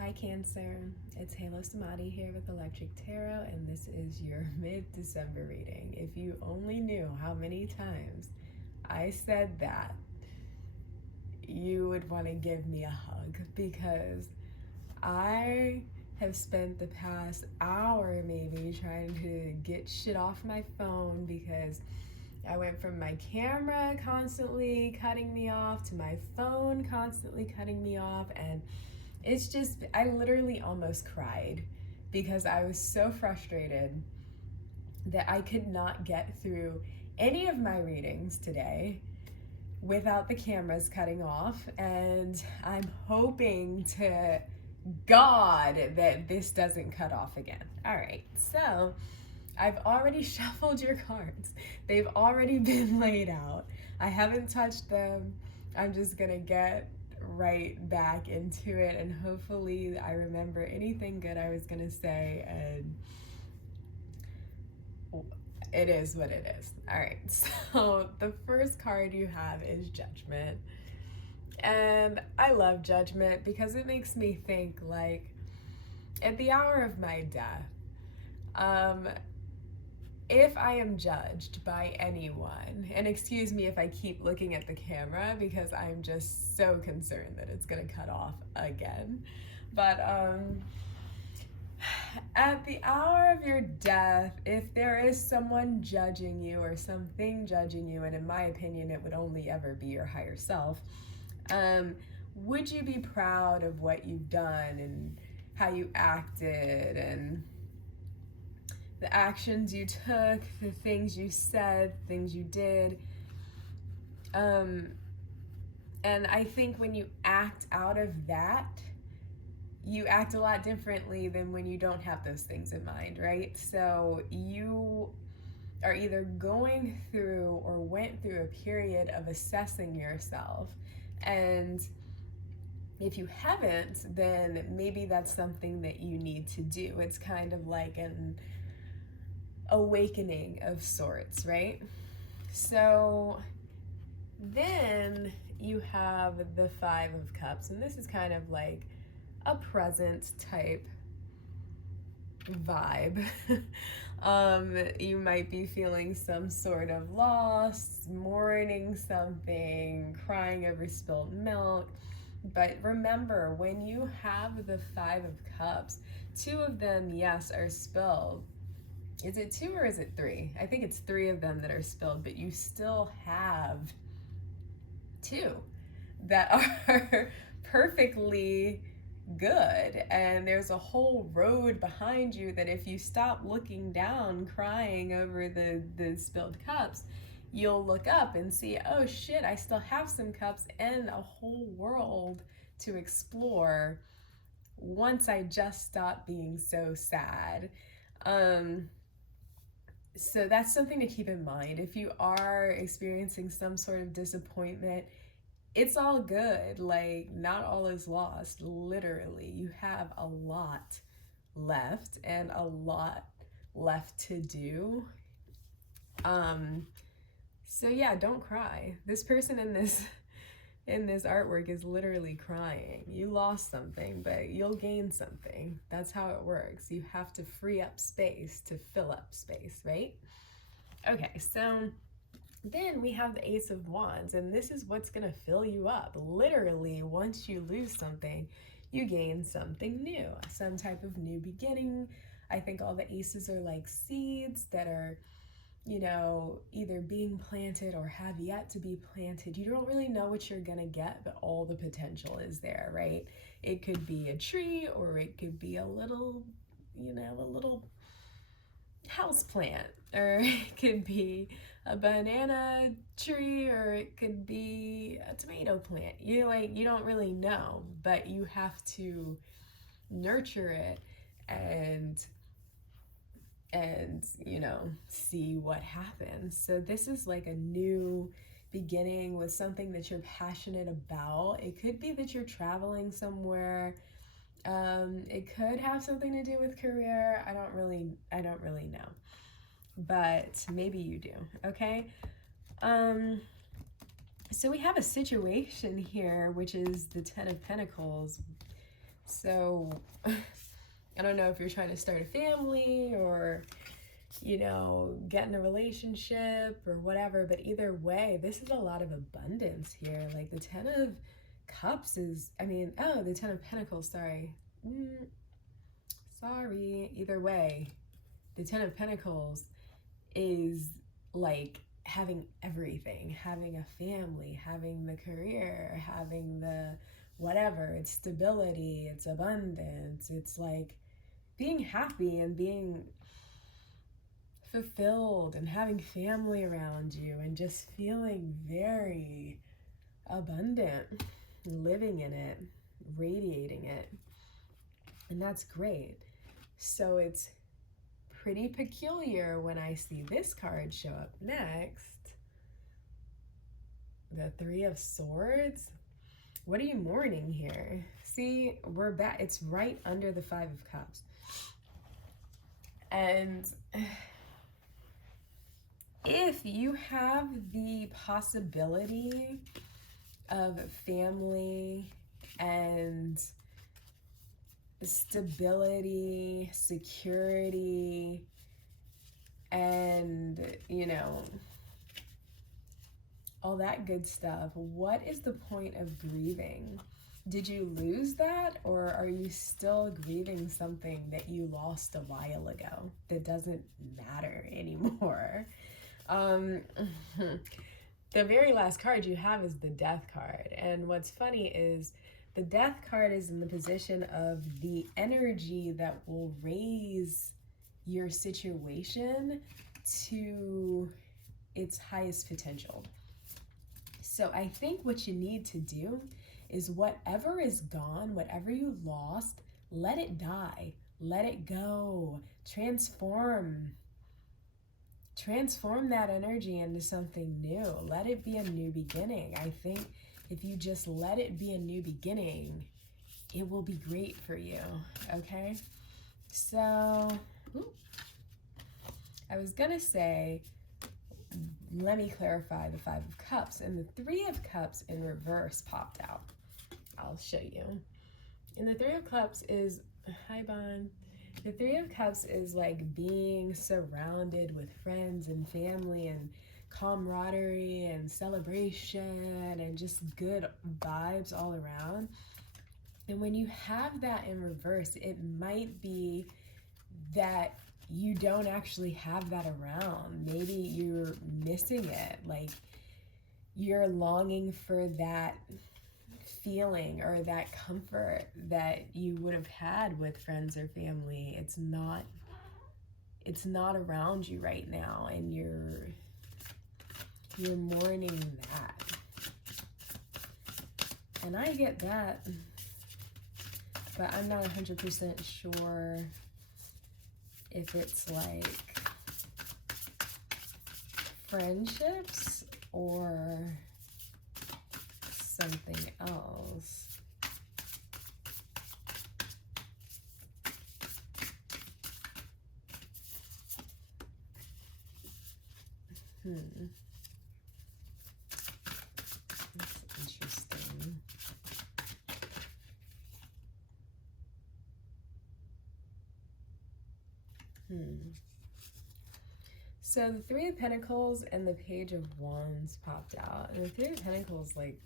Hi Cancer, it's Halo Samadi here with Electric Tarot, and this is your mid-December reading. If you only knew how many times I said that, you would want to give me a hug, because I have spent the past hour maybe trying to get shit off my phone, because I went from my camera constantly cutting me off to my phone constantly cutting me off, and it's just, I literally almost cried because I was so frustrated that I could not get through any of my readings today without the cameras cutting off. And I'm hoping to God that this doesn't cut off again. All right, so I've already shuffled your cards. They've already been laid out. I haven't touched them. I'm just gonna get right back into it, and hopefully I remember anything good I was gonna say, and it is what it is. All right, so the first card you have is Judgment. And I love Judgment because it makes me think, like, at the hour of my death, um, if I am judged by anyone, and excuse me if I keep looking at the camera because I'm just so concerned that it's gonna cut off again, but at the hour of your death, if there is someone judging you or something judging you, and in my opinion it would only ever be your higher self, would you be proud of what you've done and how you acted and the actions you took, the things you said, things you did? And I think when you act out of that, you act a lot differently than when you don't have those things in mind, right? So you are either going through or went through a period of assessing yourself. And if you haven't, then maybe that's something that you need to do. It's kind of like an awakening of sorts, right? So then you have the Five of Cups, and this is kind of like a present type vibe. You might be feeling some sort of loss, mourning something, crying over spilled milk. But remember, when you have the Five of Cups, two of them, yes, are spilled. Is it two or is it three? I think it's three of them that are spilled, but you still have two that are perfectly good, and there's a whole road behind you that if you stop looking down crying over the spilled cups, you'll look up and see, oh shit, I still have some cups and a whole world to explore once I just stop being so sad. So that's something to keep in mind. If you are experiencing some sort of disappointment, it's all good. Like, not all is lost. Literally, you have a lot left and a lot left to do. So yeah, don't cry. This person in this artwork is literally crying. You lost something, but you'll gain something. That's how it works. You have to free up space to fill up space, right? Okay, so then we have the Ace of Wands, and this is what's going to fill you up. Literally, once you lose something, you gain something new, some type of new beginning. I think all the aces are like seeds that are, you know, either being planted or have yet to be planted. You don't really know what you're going to get, but all the potential is there, right? It could be a tree, or it could be a little, you know, a little house plant, or it could be a banana tree, or it could be a tomato plant. You don't really know, but you have to nurture it and you know, see what happens. So this is like a new beginning with something that you're passionate about. It could be that you're traveling somewhere. It could have something to do with career. I don't really know, but maybe you do. Okay. So we have a situation here, which is the Ten of Pentacles. So I don't know if you're trying to start a family or, you know, get in a relationship or whatever, but either way, this is a lot of abundance here. Like the Ten of Cups is, the Ten of Pentacles, sorry. Sorry, either way, the Ten of Pentacles is like having everything, having a family, having the career, having the whatever. It's stability, it's abundance, it's like being happy and being fulfilled and having family around you and just feeling very abundant, living in it, radiating it. And that's great. So it's pretty peculiar when I see this card show up next. The Three of Swords. What are you mourning here? See, we're back. It's right under the Five of Cups. And if you have the possibility of family and stability, security, and, you know, all that good stuff, what is the point of grieving? Did you lose that, or are you still grieving something that you lost a while ago that doesn't matter anymore? The very last card you have is the Death card. And what's funny is the Death card is in the position of the energy that will raise your situation to its highest potential. So I think what you need to do is whatever is gone, whatever you lost, let it die, let it go, transform that energy into something new. Let it be a new beginning. I think if you just let it be a new beginning, it will be great for you, okay? So, I was gonna say, let me clarify the Five of Cups, and the Three of Cups in reverse popped out. I'll show you. And the Three of Cups is, hi Bon. The Three of Cups is like being surrounded with friends and family and camaraderie and celebration and just good vibes all around. And when you have that in reverse, it might be that you don't actually have that around. Maybe you're missing it. Like you're longing for that feeling or that comfort that you would have had with friends or family. It's not around you right now, and you're mourning that. And I get that, but I'm not 100% sure if it's like friendships or something else. That's interesting. So the Three of Pentacles and the Page of Wands popped out. And the Three of Pentacles, like,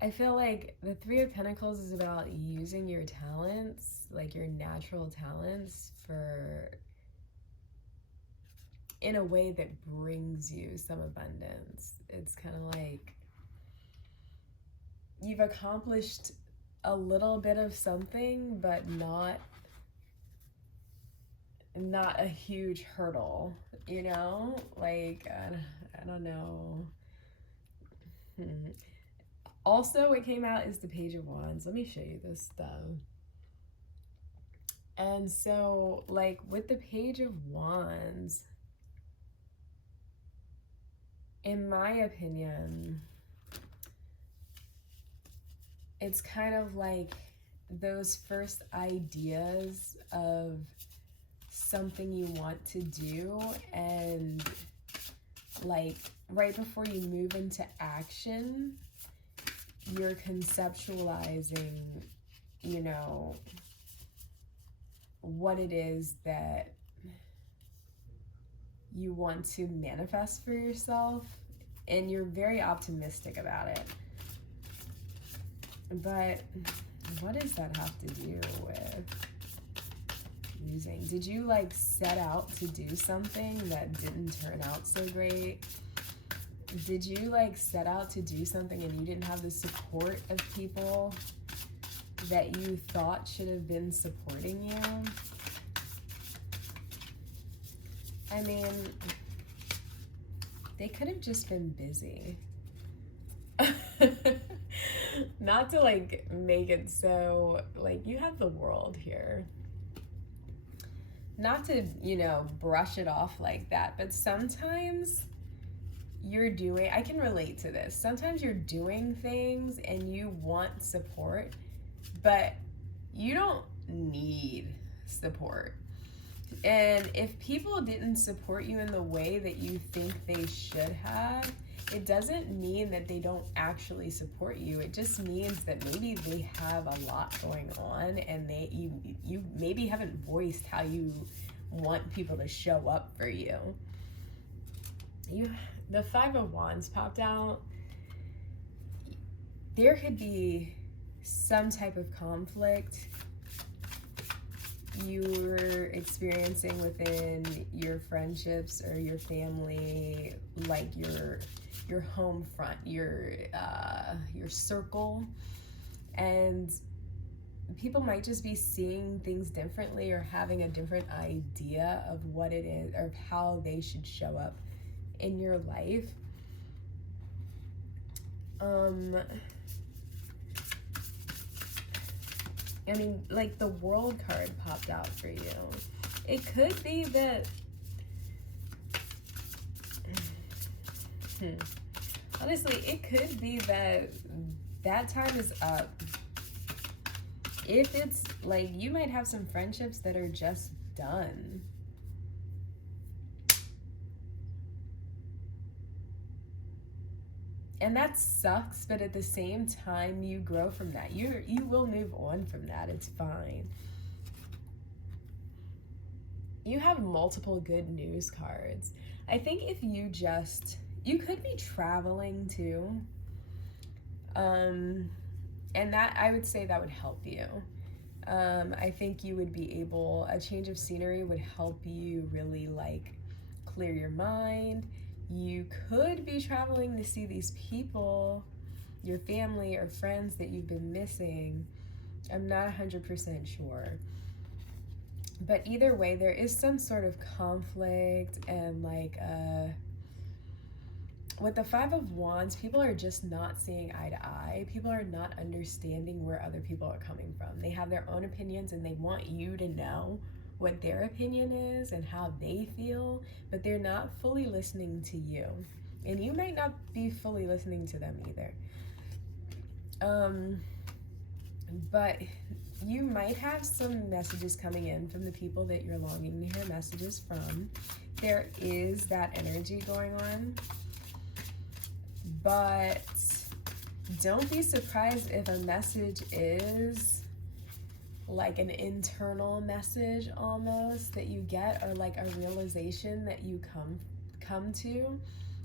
I feel like the Three of Pentacles is about using your talents, like your natural talents, in a way that brings you some abundance. It's kind of like you've accomplished a little bit of something, but not a huge hurdle, you know? Like, I don't know. Also, what came out is the Page of Wands. Let me show you this stuff. And so, like, with the Page of Wands, in my opinion, it's kind of like those first ideas of something you want to do, and like right before you move into action, you're conceptualizing, you know, what it is that you want to manifest for yourself, and you're very optimistic about it. But what does that have to do with losing? Did you like set out to do something that didn't turn out so great? Did you like set out to do something and you didn't have the support of people that you thought should have been supporting you? I mean, they could have just been busy. Not to like make it so like you have the world here. Not to, you know, brush it off like that, but sometimes I can relate to this. Sometimes you're doing things and you want support, but you don't need support. And if people didn't support you in the way that you think they should have, it doesn't mean that they don't actually support you. It just means that maybe they have a lot going on, and you maybe haven't voiced how you want people to show up for you. The Five of Wands popped out. There could be some type of conflict you're experiencing within your friendships or your family, like your home front, your circle, and people might just be seeing things differently or having a different idea of what it is or how they should show up in your life. I mean, like the World card popped out for you. It could be that honestly, it could be that that time is up. If it's like, you might have some friendships that are just done. And that sucks, but at the same time, you grow from that. You will move on from that. It's fine. You have multiple good news cards. I think if you could be traveling too. And that, I would say that would help you. I think you would be able, a change of scenery would help you really like clear your mind. You could be traveling to see these people, your family or friends that you've been missing. I'm not 100% sure. But either way, there is some sort of conflict, and like with the Five of Wands, people are just not seeing eye to eye. People are not understanding where other people are coming from. They have their own opinions and they want you to know what their opinion is and how they feel, but they're not fully listening to you. And you might not be fully listening to them either. But you might have some messages coming in from the people that you're longing to hear messages from. There is that energy going on. But don't be surprised if a message is like an internal message almost that you get, or like a realization that you come to,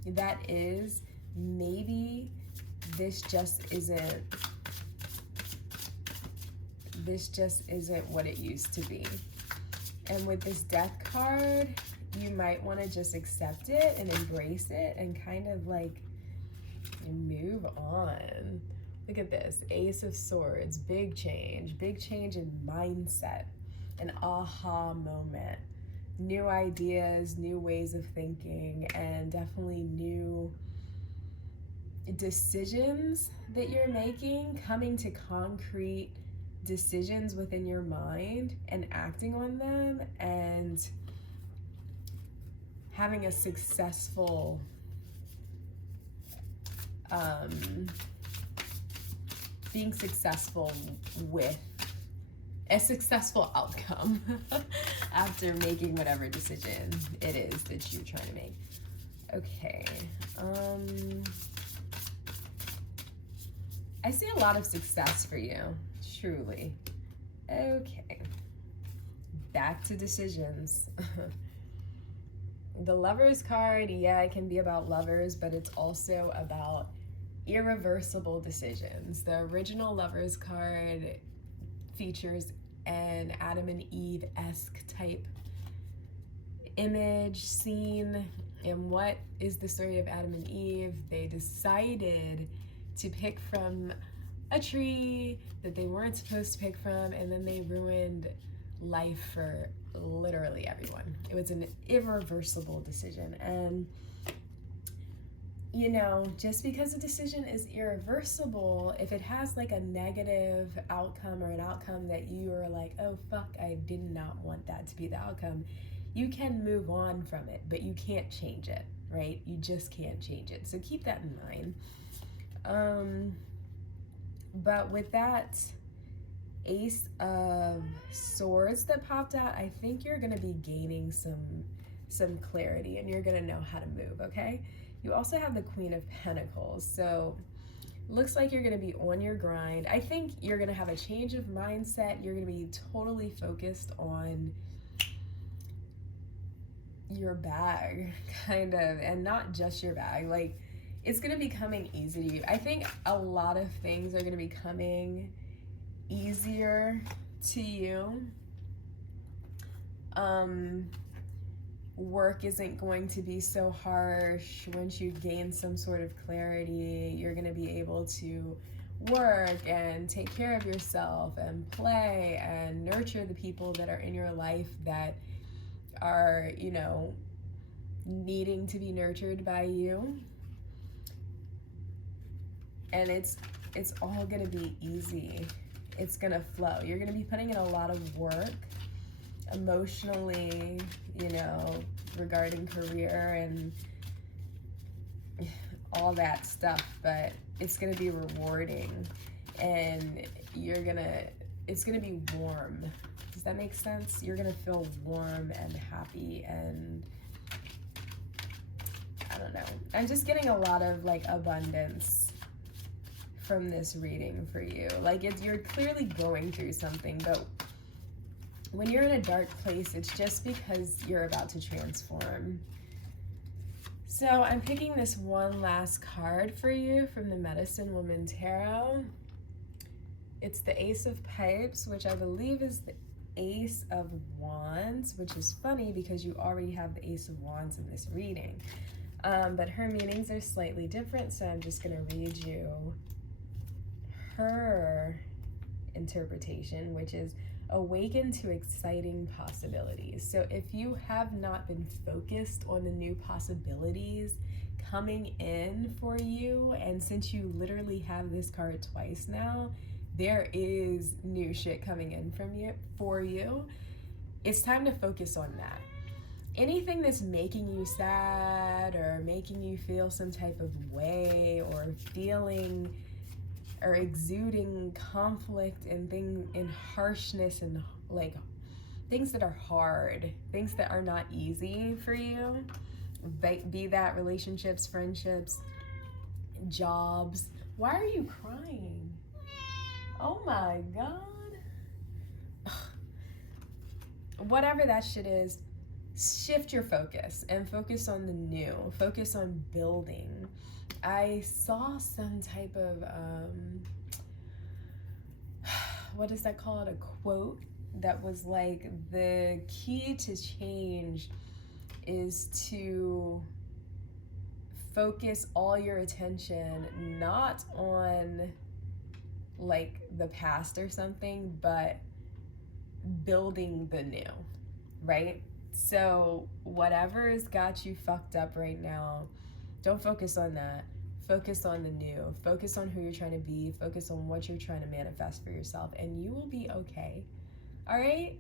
that is, maybe this just isn't what it used to be. And with this Death card, you might want to just accept it and embrace it and kind of like move on. Look at this, Ace of Swords, big change in mindset, an aha moment, new ideas, new ways of thinking, and definitely new decisions that you're making, coming to concrete decisions within your mind and acting on them, and having a successful being successful with a successful outcome after making whatever decision it is that you're trying to make. Okay. I see a lot of success for you, truly. Okay. Back to decisions. The Lovers card, yeah, it can be about lovers, but it's also about irreversible decisions. The original Lovers card features an Adam and Eve-esque type image, scene. And what is the story of Adam and Eve? They decided to pick from a tree that they weren't supposed to pick from, and then they ruined life for literally everyone. It was an irreversible decision. And you know, just because a decision is irreversible, if it has like a negative outcome or an outcome that you are like, oh fuck, I did not want that to be the outcome, you can move on from it, but you can't change it, right? You just can't change it. So keep that in mind. But with that Ace of Swords that popped out, I think you're gonna be gaining some clarity, and you're gonna know how to move, okay? You also have the Queen of Pentacles, so looks like you're gonna be on your grind. I think you're gonna have a change of mindset. You're gonna be totally focused on your bag, kind of, and not just your bag. Like, it's gonna be coming easy to you. I think a lot of things are gonna be coming easier to you. Work isn't going to be so harsh. Once you gain some sort of clarity, you're going to be able to work and take care of yourself and play and nurture the people that are in your life that are, you know, needing to be nurtured by you. And it's all going to be easy. It's going to flow. You're going to be putting in a lot of work emotionally, you know, regarding career and all that stuff, but it's going to be rewarding, and it's going to be warm. Does that make sense? You're going to feel warm and happy, and I don't know. I'm just getting a lot of like abundance from this reading for you. Like, you're clearly going through something, but when you're in a dark place, it's just because you're about to transform. So I'm picking this one last card for you from the Medicine Woman Tarot. It's the Ace of Pipes, which I believe is the Ace of Wands, which is funny because you already have the Ace of Wands in this reading. But her meanings are slightly different, so I'm just going to read you her interpretation, which is awaken to exciting possibilities. So if you have not been focused on the new possibilities coming in for you, and since you literally have this card twice now, there is new shit coming in for you. It's time to focus on that. Anything that's making you sad or making you feel some type of way or feeling or exuding conflict and harshness and like things that are hard, things that are not easy for you, be that relationships, friendships, jobs. Why are you crying? Oh my God. Whatever that shit is, shift your focus and focus on the new, focus on building. I saw some type of, what is that called? A quote that was like, the key to change is to focus all your attention not on like the past or something, but building the new, right? So whatever's got you fucked up right now, don't focus on that. Focus on the new. Focus on who you're trying to be. Focus on what you're trying to manifest for yourself, and you will be okay. All right?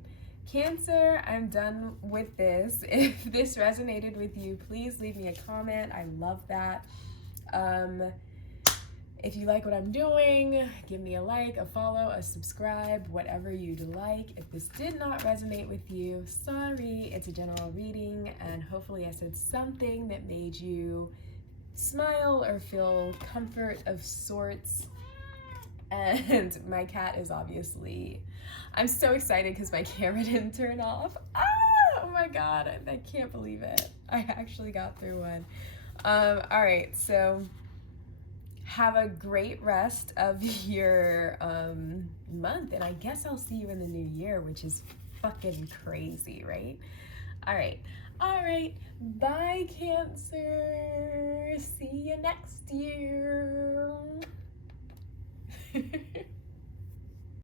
Cancer, I'm done with this. If this resonated with you, please leave me a comment. I love that. If you like what I'm doing, give me a like, a follow, a subscribe, whatever you'd like. If this did not resonate with you, sorry, it's a general reading, and hopefully I said something that made you smile or feel comfort of sorts. And my cat is obviously, I'm so excited because my camera didn't turn off. Ah, oh my God, I can't believe it. I actually got through one. All right, so have a great rest of your month, and I guess I'll see you in the new year, which is fucking crazy, right? All right, bye, Cancer. See you next year.